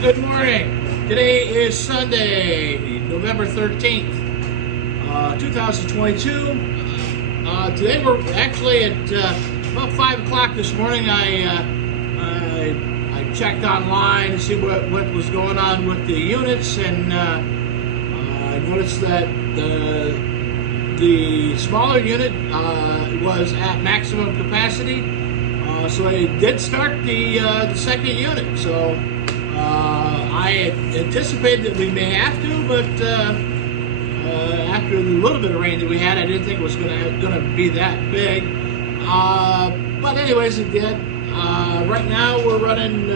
Good morning. Today is Sunday, November 13th, 2022. Today we're actually at about 5 o'clock this morning. I checked online to see what was going on with the units, and I noticed that the smaller unit was at maximum capacity. So I did start the second unit. So I anticipated that we may have to, but after the little bit of rain that we had, I didn't think it was going to be that big. But anyways, it did. Right now we're running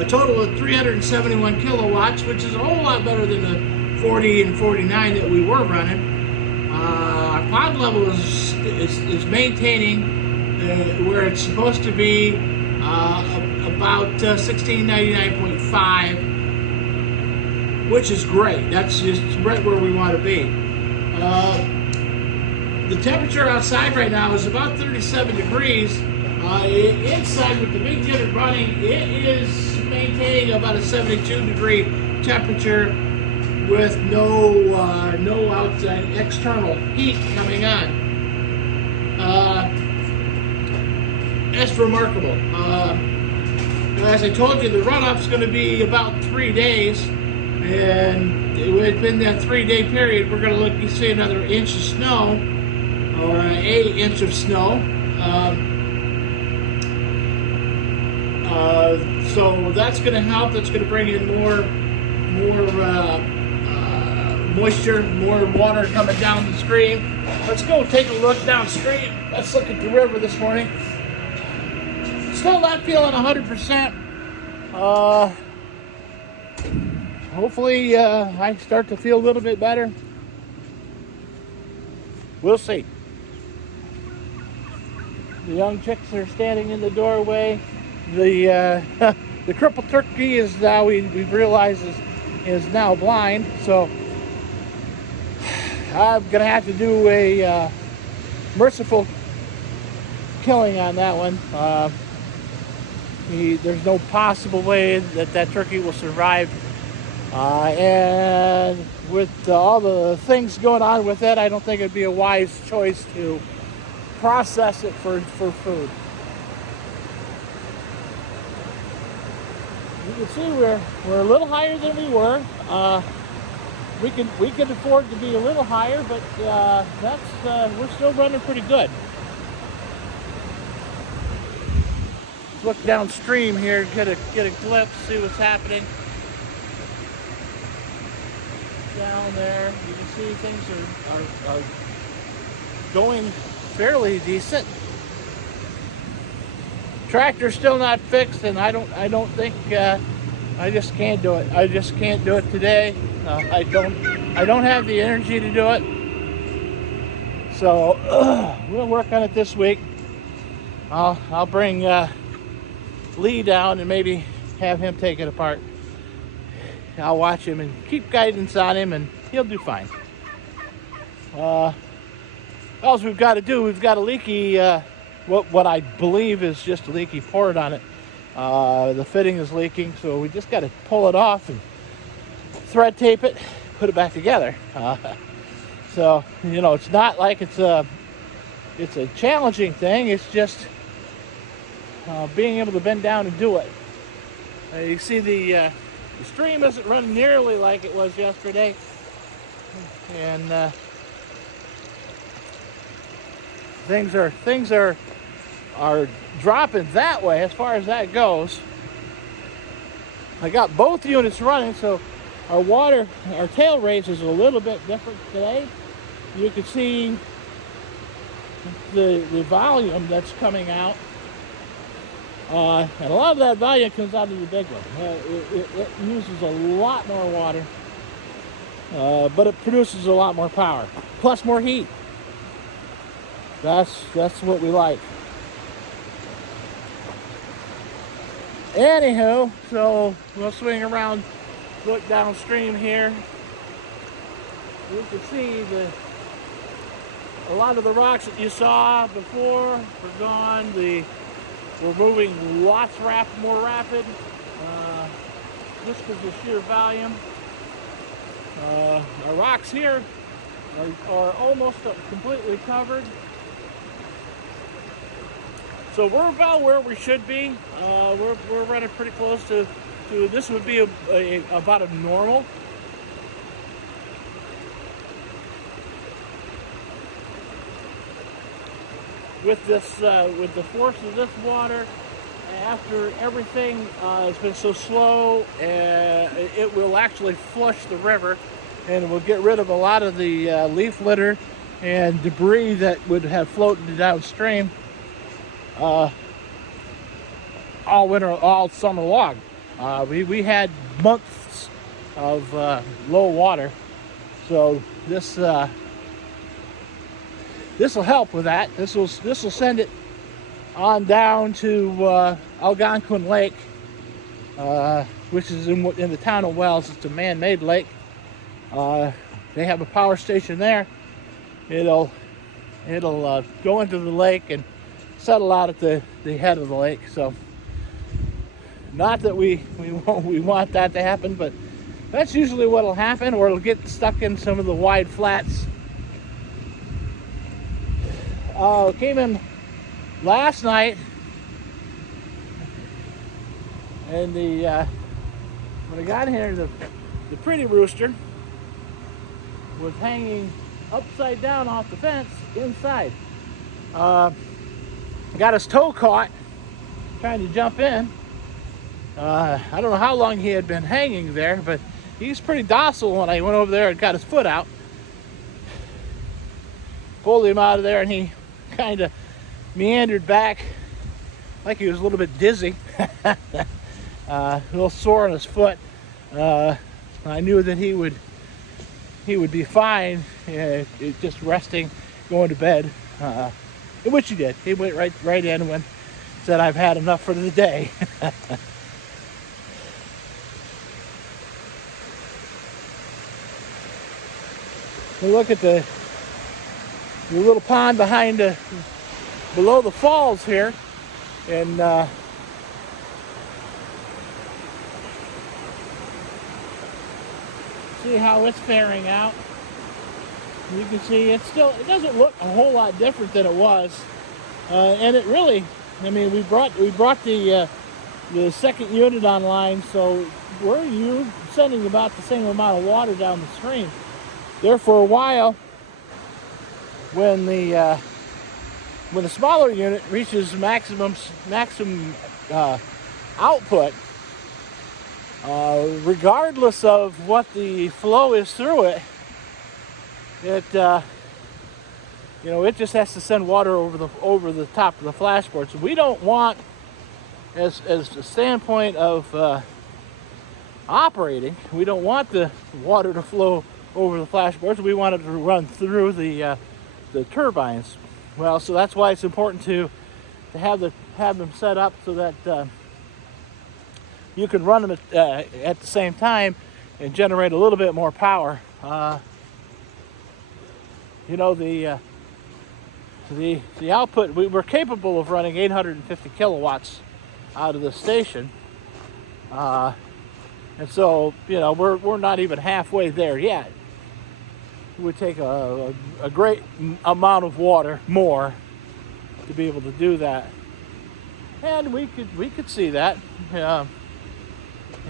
a total of 371 kilowatts, which is a whole lot better than the 40 and 49 that we were running. Our pod level is maintaining where it's supposed to be, about 1699.5, which is great. That's just right where we want to be. The temperature outside right now is about 37 degrees. Inside with the big unit running, it is maintaining about a 72 degree temperature with no outside external heat coming on. That's remarkable. As I told you, the runoff is going to be about 3 days, and within that 3-day period, we're going to look to see another inch of snow, or an inch of snow. So that's going to help. That's going to bring in more moisture, more water coming down the stream. Let's go take a look downstream. Let's look at the river this morning. Still not feeling 100%. Hopefully I start to feel a little bit better. We'll see. The young chicks are standing in the doorway. The the crippled turkey is now we've realized is now blind. So I'm gonna have to do a merciful killing on that one. There's no possible way that turkey will survive, and with all the things going on with it, I don't think it'd be a wise choice to process it for food. You can see we're a little higher than we were. We can afford to be a little higher, but we're still running pretty good. Look downstream here, get a glimpse, see what's happening down there. You can see things are going fairly decent. Tractor's still not fixed, and I don't think I just can't do it. I just can't do it today. I don't have the energy to do it. So we'll work on it this week. I'll bring Lee down and maybe have him take it apart. I'll watch him and keep guidance on him, and he'll do fine. All we've got to do, we've got a leaky, what I believe is just a leaky port on it. The fitting is leaking, so we just got to pull it off and thread tape it, put it back together. So it's not like it's a challenging thing. It's just being able to bend down and do it. You see the stream isn't running nearly like it was yesterday, and things are dropping that way as far as that goes. I got both units running, so our tail raise is a little bit different today. You can see the volume that's coming out. And a lot of that volume comes out of the big one. It uses a lot more water, but it produces a lot more power, plus more heat. That's what we like. Anywho, so we'll swing around, look downstream here. You can see a lot of the rocks that you saw before are gone. We're moving lots more rapid. just because of the sheer volume. Our rocks here are almost completely covered. So we're about where we should be. We're running pretty close to this would be about a normal. With this, with the force of this water, after everything has been so slow, it will actually flush the river, and it will get rid of a lot of the leaf litter and debris that would have floated downstream all winter, all summer long. We had months of low water, so this will help with that. This will send it on down to Algonquin Lake, which is in the town of Wells. It's a man-made lake. They have a power station there. It'll go into the lake and settle out at the head of the lake. So, not that we want that to happen, but that's usually what'll happen, or it'll get stuck in some of the wide flats. Came in last night, and when I got here, the pretty rooster was hanging upside down off the fence inside. Got his toe caught trying to jump in. I don't know how long he had been hanging there, but he's pretty docile when I went over there and got his foot out. Pulled him out of there, and he kind of meandered back like he was a little bit dizzy. A little sore on his foot. I knew that he would be fine, just resting, going to bed, which he did. He went right in when said, "I've had enough for the day." We look at the little pond behind below the falls here, and see how it's faring out. You can see it doesn't look a whole lot different than it was, and it really, I mean, we brought the second unit online, so we're sending about the same amount of water down the stream. There for a while, when the smaller unit reaches maximum output, regardless of what the flow is through it, it just has to send water over the top of the flashboard. So we don't want, as a standpoint of operating, we don't want the water to flow over the flashboards. We want it to run through the turbines. Well, so that's why it's important to have them set up so that you can run them at the same time and generate a little bit more power. The output, we're capable of running 850 kilowatts out of the station, and so we're not even halfway there yet. It would take a great amount of water more to be able to do that, and we could see that.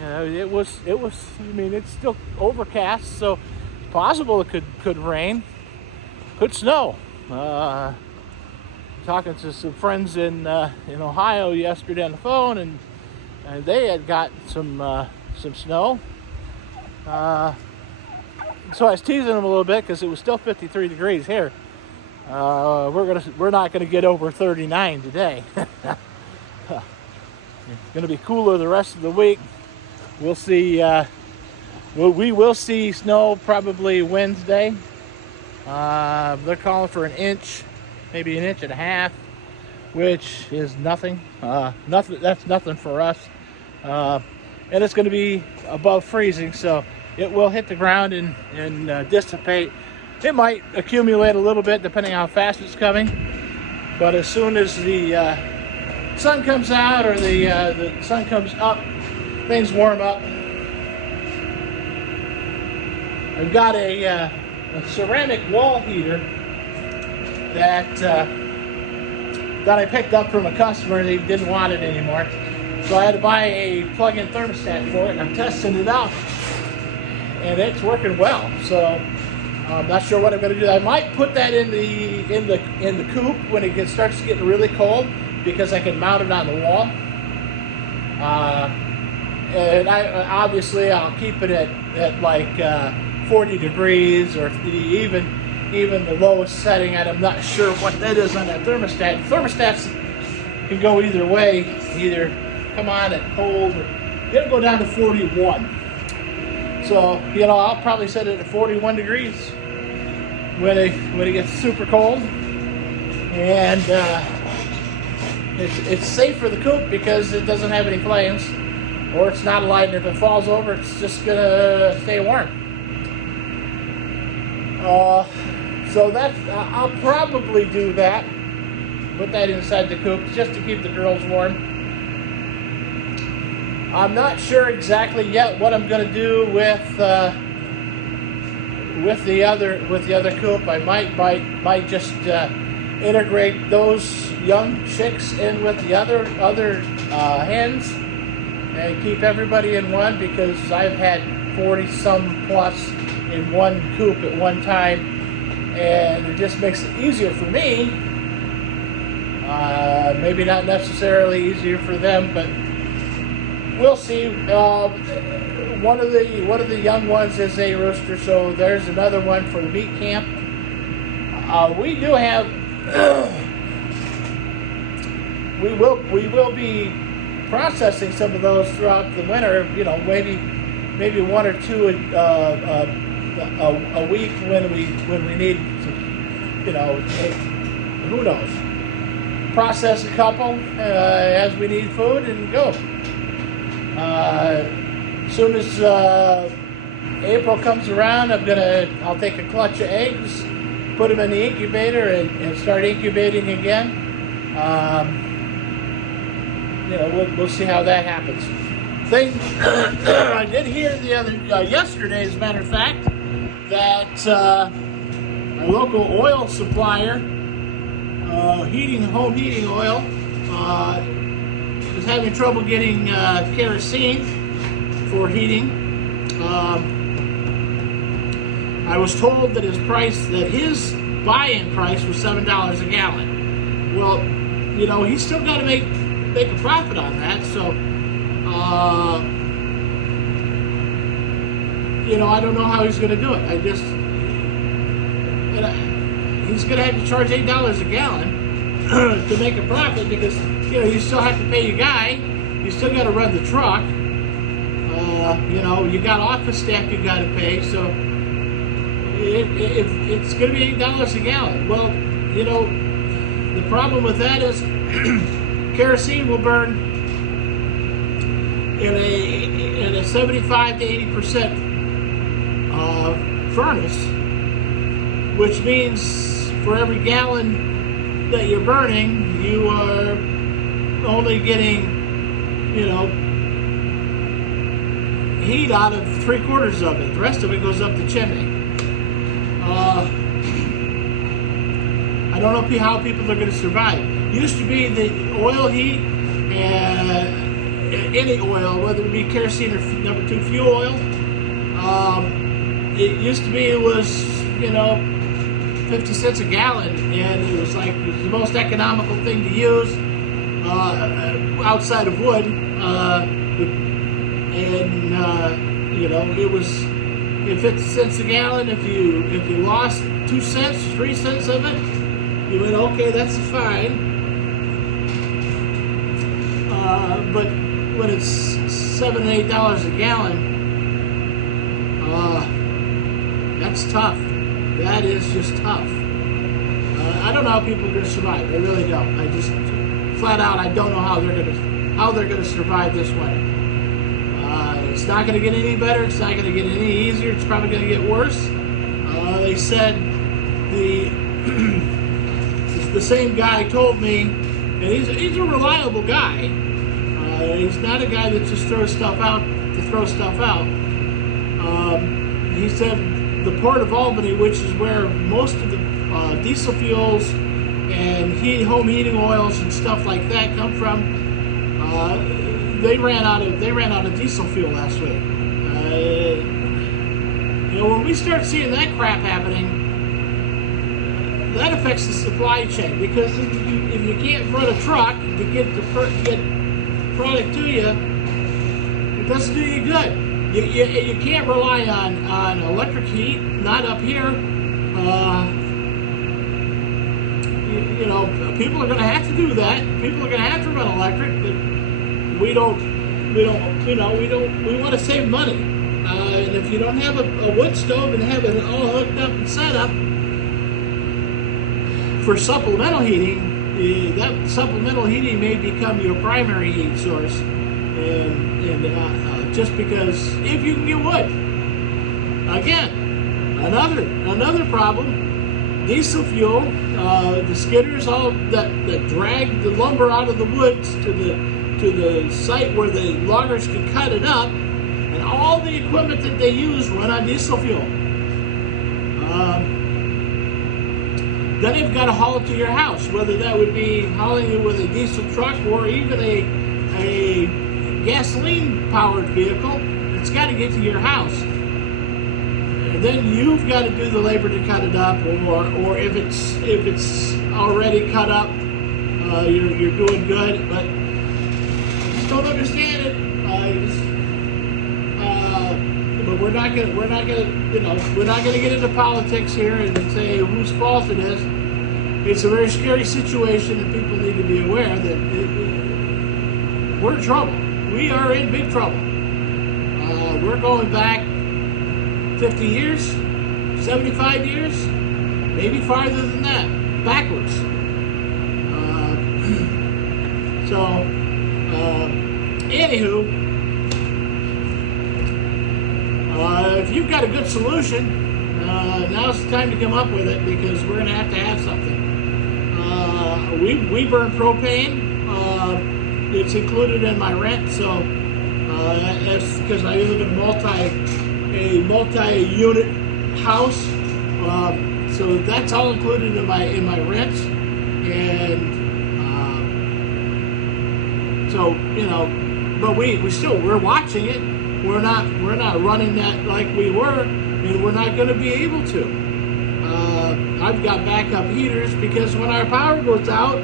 It was. I mean, it's still overcast, so it's possible it could rain, could snow. Talking to some friends in Ohio yesterday on the phone, and they had got some snow. So I was teasing them a little bit because it was still 53 degrees here. We're not gonna get over 39 today. It's gonna be cooler the rest of the week. We'll see. We will see snow probably Wednesday. They're calling for an inch, maybe an inch and a half, which is nothing. Nothing. That's nothing for us. And it's going to be above freezing, so it will hit the ground and dissipate. It might accumulate a little bit depending on how fast it's coming, but as soon as the sun comes out or the sun comes up, things warm up, I've got a ceramic wall heater that I picked up from a customer. They didn't want it anymore, so I had to buy a plug-in thermostat for it. And I'm testing it out, and it's working well. So I'm not sure what I'm going to do. I might put that in the coop when it starts getting really cold, because I can mount it on the wall. And obviously I'll keep it at like 40 degrees, or even the lowest setting. And I'm not sure what that is on that thermostat. Thermostats can go either way, either come on at cold, or it'll go down to 41. So, you know, I'll probably set it at 41 degrees when it gets super cold. And it's safe for the coop because it doesn't have any flames, or it's not alight, and if it falls over, it's just gonna stay warm. So that's, I'll probably do that. Put that inside the coop just to keep the girls warm. I'm not sure exactly yet what I'm going to do with the other coop. I might just integrate those young chicks in with the other hens and keep everybody in one, because I've had 40 some plus in one coop at one time. And it just makes it easier for me. Maybe not necessarily easier for them, but we'll see. One of the young ones is a rooster, so there's another one for the meat camp. We do have. we will be processing some of those throughout the winter. You know, maybe one or two a week when we need to, you know, who knows, process a couple as we need food and go. As soon as April comes around, I'll take a clutch of eggs, put them in the incubator, and start incubating again. You know, we'll see how that happens. I did hear yesterday, as a matter of fact, that our local oil supplier, home heating oil, is having trouble getting kerosene for heating. I was told that his buy-in price was $7 a gallon. Well, you know, he's still got to make a profit on that, so you know, I don't know how he's going to do it. He's going to have to charge $8 a gallon to make a profit, because, you know, you still have to pay your guy, you still got to run the truck, you know, you got office staff you got to pay, so it's going to be $8 a gallon. Well, you know, the problem with that is kerosene will burn in a 75 to 80% furnace, which means for every gallon that you're burning, you are only getting, you know, heat out of 3/4 of it. The rest of it goes up the chimney. I don't know how people are going to survive. Used to be the oil heat, any oil, whether it be kerosene or number 2 fuel oil, it used to be it was, you know, 50 cents a gallon, and it was like the most economical thing to use outside of wood, you know, it was 50 cents a gallon. If you lost 2 cents, 3 cents of it, you went, okay, that's fine. But when it's $7 and $8 a gallon, that's tough. That is just tough. I don't know how people are going to survive. I really don't. I just flat out, I don't know how they're going to survive this winter. It's not going to get any better. It's not going to get any easier. It's probably going to get worse. They said the same guy told me, and he's a reliable guy. He's not a guy that just throws stuff out to throw stuff out. He said the Port of Albany, which is where most of the diesel fuels and home heating oils and stuff like that come from, they ran out of diesel fuel last week. When we start seeing that crap happening, that affects the supply chain, because if you can't run a truck to get product to you, it doesn't do you good. You can't rely on electric heat, not up here. People are going to have to do that. People are going to have to run electric, but we want to save money. And if you don't have a wood stove and have it all hooked up and set up for supplemental heating, that supplemental heating may become your primary heat source. And just because if you can get wood, again, another problem. Diesel fuel, the skidders, all that drag the lumber out of the woods to the site where the loggers can cut it up, and all the equipment that they use run on diesel fuel. Then they've got to haul it to your house, whether that would be hauling it with a diesel truck or even a gasoline-powered vehicle. It's got to get to your house. And then you've got to do the labor to cut it up, or if it's already cut up, you're doing good. But I just don't understand it. But we're not gonna get into politics here and say whose fault it is. It's a very scary situation, and people need to be aware that we're in trouble. We are in big trouble. We're going back 50 years, 75 years, maybe farther than that, backwards. Anywho, if you've got a good solution, now's the time to come up with it, because we're going to have something. We burn propane. It's included in my rent, so that's because I live in a multi-unit house, so that's all included in my rent, and but we're watching it. We're not running that like we were, and we're not going to be able to. I've got backup heaters, because when our power goes out,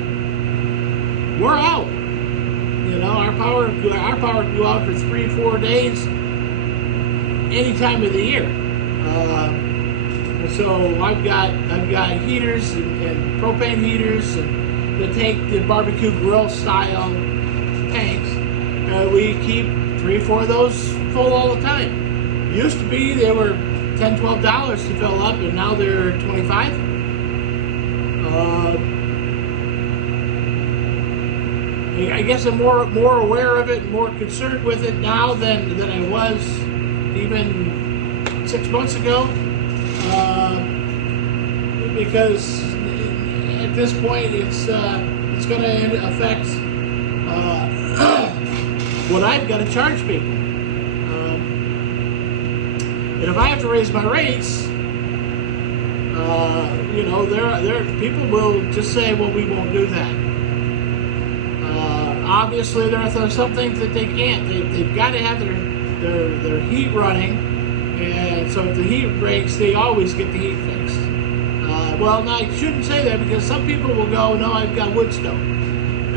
we're out. Our power can go out for 3-4 days any time of the year. So I've got heaters and propane heaters, and take the barbecue grill style tanks. We keep 3-4 of those full all the time. Used to be they were $10-12 to fill up, and now they're $25. I guess I'm more aware of it, more concerned with it now than I was even 6 months ago, because at this point it's going to affect what I've got to charge people. And if I have to raise my rates, there people will just say, well, we won't do that. Obviously, there are some things that they can't. They've got to have their heat running, and so if the heat breaks, they always get the heat fixed. Well, now I shouldn't say that, because some people will go, no, I've got wood stove.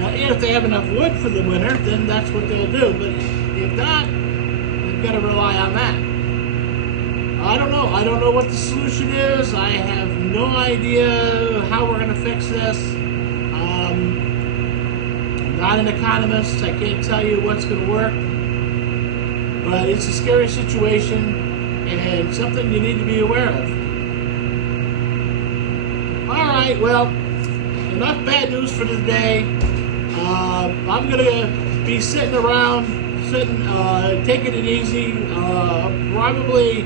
If they have enough wood for the winter, then that's what they'll do. But if not, they've got to rely on that. I don't know. I don't know what the solution is. I have no idea how we're going to fix this. I'm not an economist. I can't tell you what's going to work. But it's a scary situation, and something you need to be aware of. All right, well, enough bad news for today. I'm going to be sitting around, taking it easy. Probably,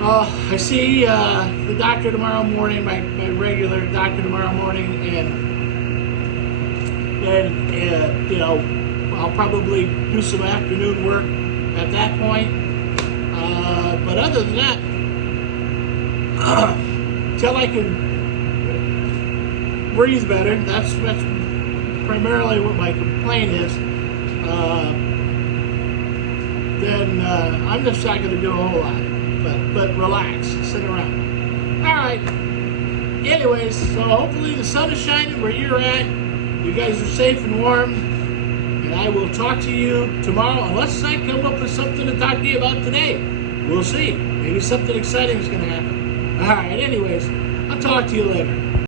I see the doctor tomorrow morning, my regular doctor tomorrow morning, and I'll probably do some afternoon work at that point. But other than that, until I can breathe better, that's primarily what my complaint is, then I'm just not going to do a whole lot. But relax, sit around. All right. Anyways, so hopefully the sun is shining where you're at. You guys are safe and warm. And I will talk to you tomorrow, unless I come up with something to talk to you about today. We'll see. Maybe something exciting is going to happen. All right. Anyways, I'll talk to you later.